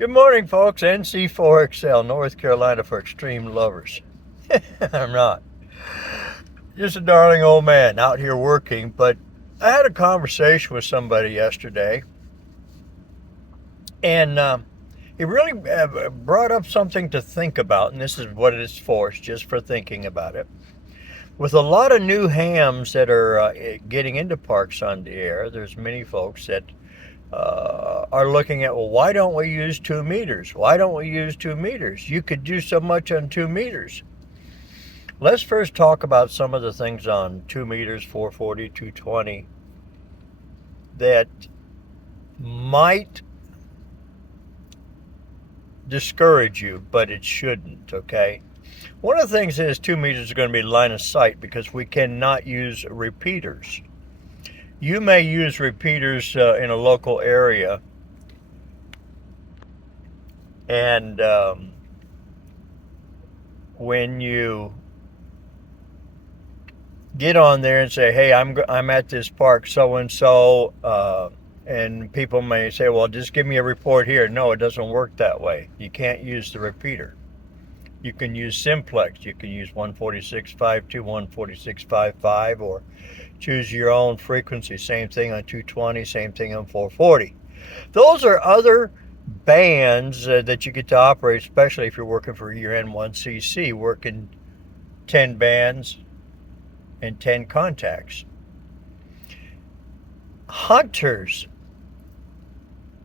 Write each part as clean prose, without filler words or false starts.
Good morning, folks. NC4XL, North Carolina for extreme lovers. I'm not. Just a darling old man out here working, but I had a conversation with somebody yesterday, and he really brought up something to think about, and this is what it's for. It's just for thinking about it. With a lot of new hams that are getting into parks on the air, there's many folks that are looking at, well, why don't we use 2 meters? Why don't we use 2 meters? You could do so much on 2 meters. Let's first talk about some of the things on 2 meters, 440, 220 that might discourage you, but it shouldn't, okay? One of the things is 2 meters are going to be line of sight because we cannot use repeaters. You may use repeaters in a local area, and when you get on there and say, hey, I'm at this park so and so, and people may say, well, just give me a report here. No, it doesn't work that way. You can't use the repeater. You can use simplex. You can use 146.52, 146.55, or choose your own frequency. Same thing on 220, same thing on 440. Those are other bands that you get to operate, especially if you're working for your N1CC, working 10 bands and 10 contacts. Hunters,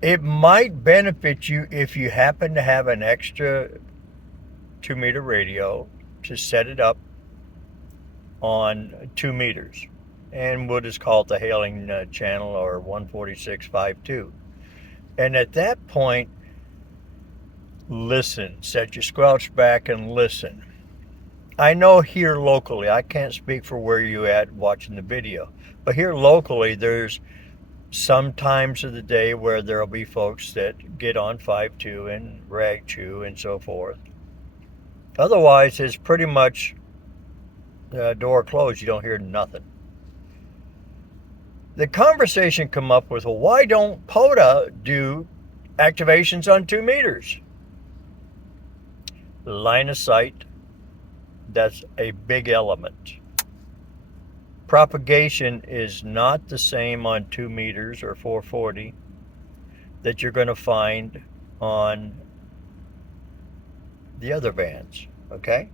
it might benefit you if you happen to have an extra 2 meter radio to set it up on 2 meters. And we'll just call it the hailing channel, or 146.52. And at that point, listen. Set your squelch back and listen. I know here locally, I can't speak for where you at watching the video, but here locally, there's some times of the day where there'll be folks that get on 5.2 and rag chew and so forth. Otherwise, it's pretty much door closed. You don't hear nothing. The conversation come up with, well, why don't POTA do activations on 2 meters? Line of sight, that's a big element. Propagation is not the same on 2 meters or 440 that you're going to find on the other bands, okay?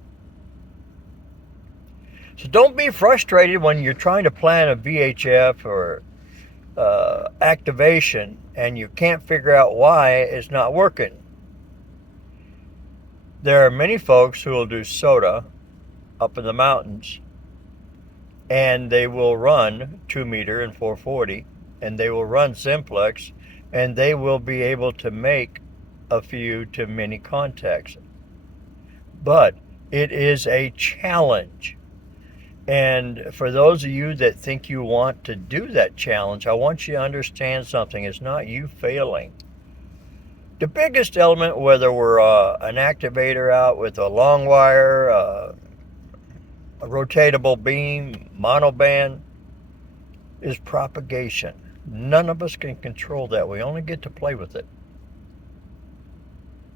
So don't be frustrated when you're trying to plan a VHF or activation and you can't figure out why it's not working. There are many folks who will do SOTA up in the mountains, and they will run 2 meter and 440, and they will run simplex, and they will be able to make a few to many contacts. But it is a challenge. And for those of you that think you want to do that challenge, I want you to understand something. It's not you failing. The biggest element, whether we're an activator out with a long wire, a rotatable beam, monoband, is propagation. None of us can control that. We only get to play with it.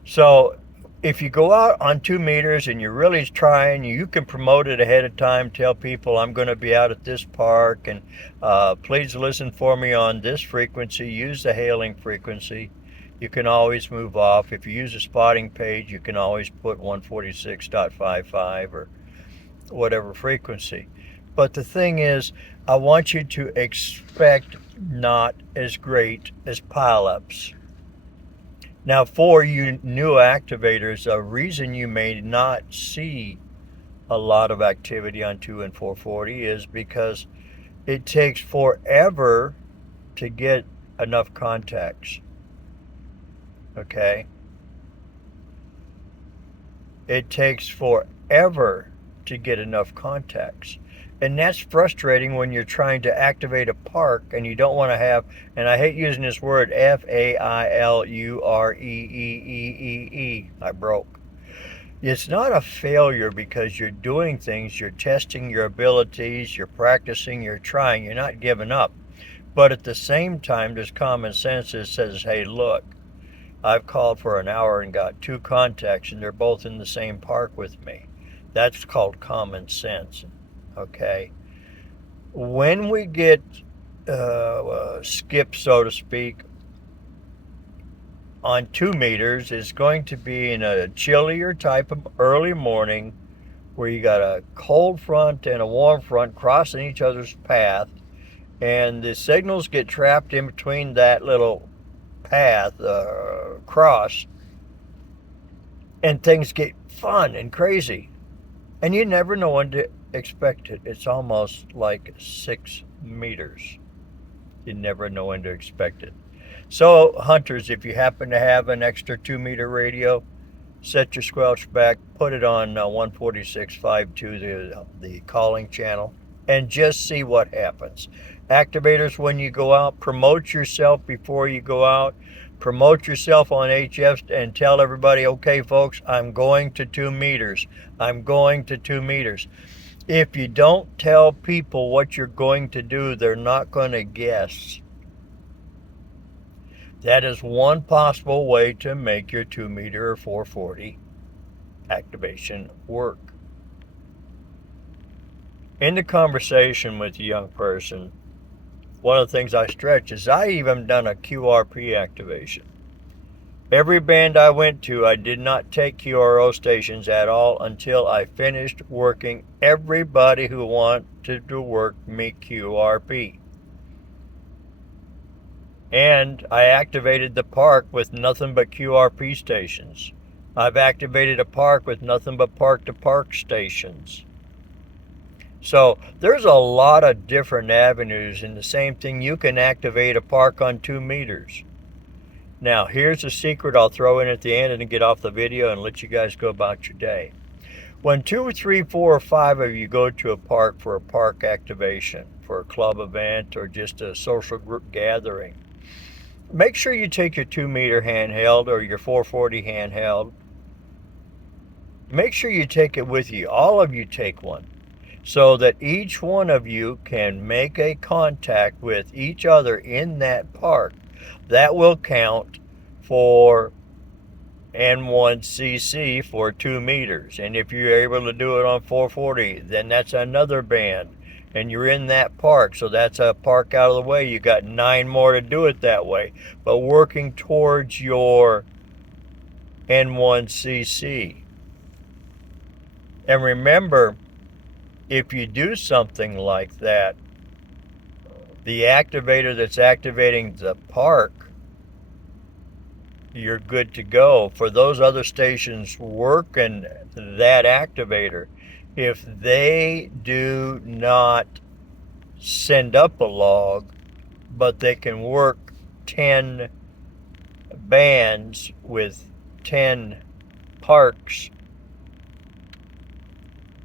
So if you go out on 2 meters and you're really trying, you can promote it ahead of time. Tell people, I'm going to be out at this park, and please listen for me on this frequency. Use the hailing frequency. You can always move off. If you use a spotting page, you can always put 146.55 or whatever frequency. But the thing is, I want you to expect not as great as pileups. Now, for you new activators, a reason you may not see a lot of activity on 2 and 440 is because it takes forever to get enough contacts. Okay? It takes forever to get enough contacts. And that's frustrating when you're trying to activate a park and you don't want to have, and I hate using this word, FAILUREEEEE. I broke. It's not a failure because you're doing things, you're testing your abilities, you're practicing, you're trying, you're not giving up. But at the same time, there's common sense that says, hey, look, I've called for an hour and got 2 contacts, and they're both in the same park with me. That's called common sense, okay? When we get skipped, so to speak, on 2 meters, is going to be in a chillier type of early morning where you got a cold front and a warm front crossing each other's path, and the signals get trapped in between that little path cross, and things get fun and crazy, and you never know when to expect it. It's almost like 6 meters. You never know when to expect it. So hunters, if you happen to have an extra 2 meter radio, set your squelch back, put it on 146.52, the calling channel, and just see what happens. Activators, when you go out, promote yourself before you go out. Promote yourself on HF and tell everybody, okay, folks, I'm going to 2 meters. I'm going to 2 meters. If you don't tell people what you're going to do, they're not going to guess. That is one possible way to make your 2 meter or 440 activation work. In the conversation with a young person, one of the things I stretch is I even done a QRP activation. Every band I went to, I did not take QRO stations at all until I finished working everybody who wanted to work me QRP. And I activated the park with nothing but QRP stations. I've activated a park with nothing but park-to-park stations. So there's a lot of different avenues, and the same thing, you can activate a park on 2 meters. Now, here's a secret I'll throw in at the end and get off the video and let you guys go about your day. When 2 or 3, 4 or 5 of you go to a park for a park activation, for a club event or just a social group gathering, make sure you take your 2 meter handheld or your 440 handheld. Make sure you take it with you. All of you take one, so that each one of you can make a contact with each other in that park. That will count for N1CC for 2 meters. And if you're able to do it on 440, then that's another band. And you're in that park, so that's a park out of the way. You got 9 more to do it that way, but working towards your N1CC. And remember, if you do something like that, the activator that's activating the park, you're good to go. For those other stations working that activator, if they do not send up a log, but they can work 10 bands with 10 parks,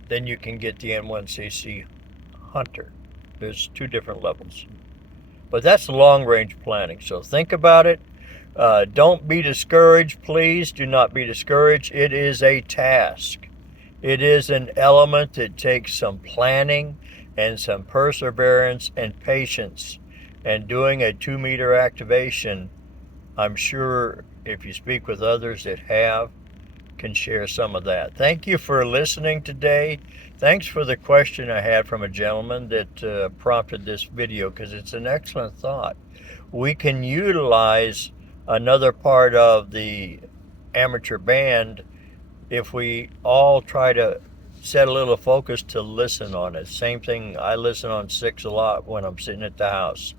then you can get the N1CC Hunter. There's 2 different levels. But that's long-range planning, so think about it. Don't be discouraged. Please do not be discouraged. It is a task. It is an element that takes some planning and some perseverance and patience. And doing a 2 meter activation, I'm sure if you speak with others that have, can share some of that. Thank you for listening today. Thanks for the question I had from a gentleman that prompted this video, because it's an excellent thought. We can utilize another part of the amateur band if we all try to set a little focus to listen on it. Same thing, I listen on 6 a lot when I'm sitting at the house.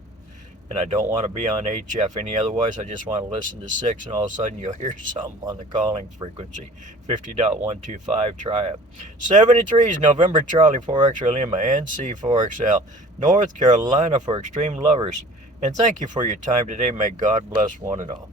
And I don't want to be on HF any otherwise. I just want to listen to 6, and all of a sudden you'll hear something on the calling frequency. 50.125, try it. 73 is November Charlie 4XL Lima, NC4XL, North Carolina for extreme lovers. And thank you for your time today. May God bless one and all.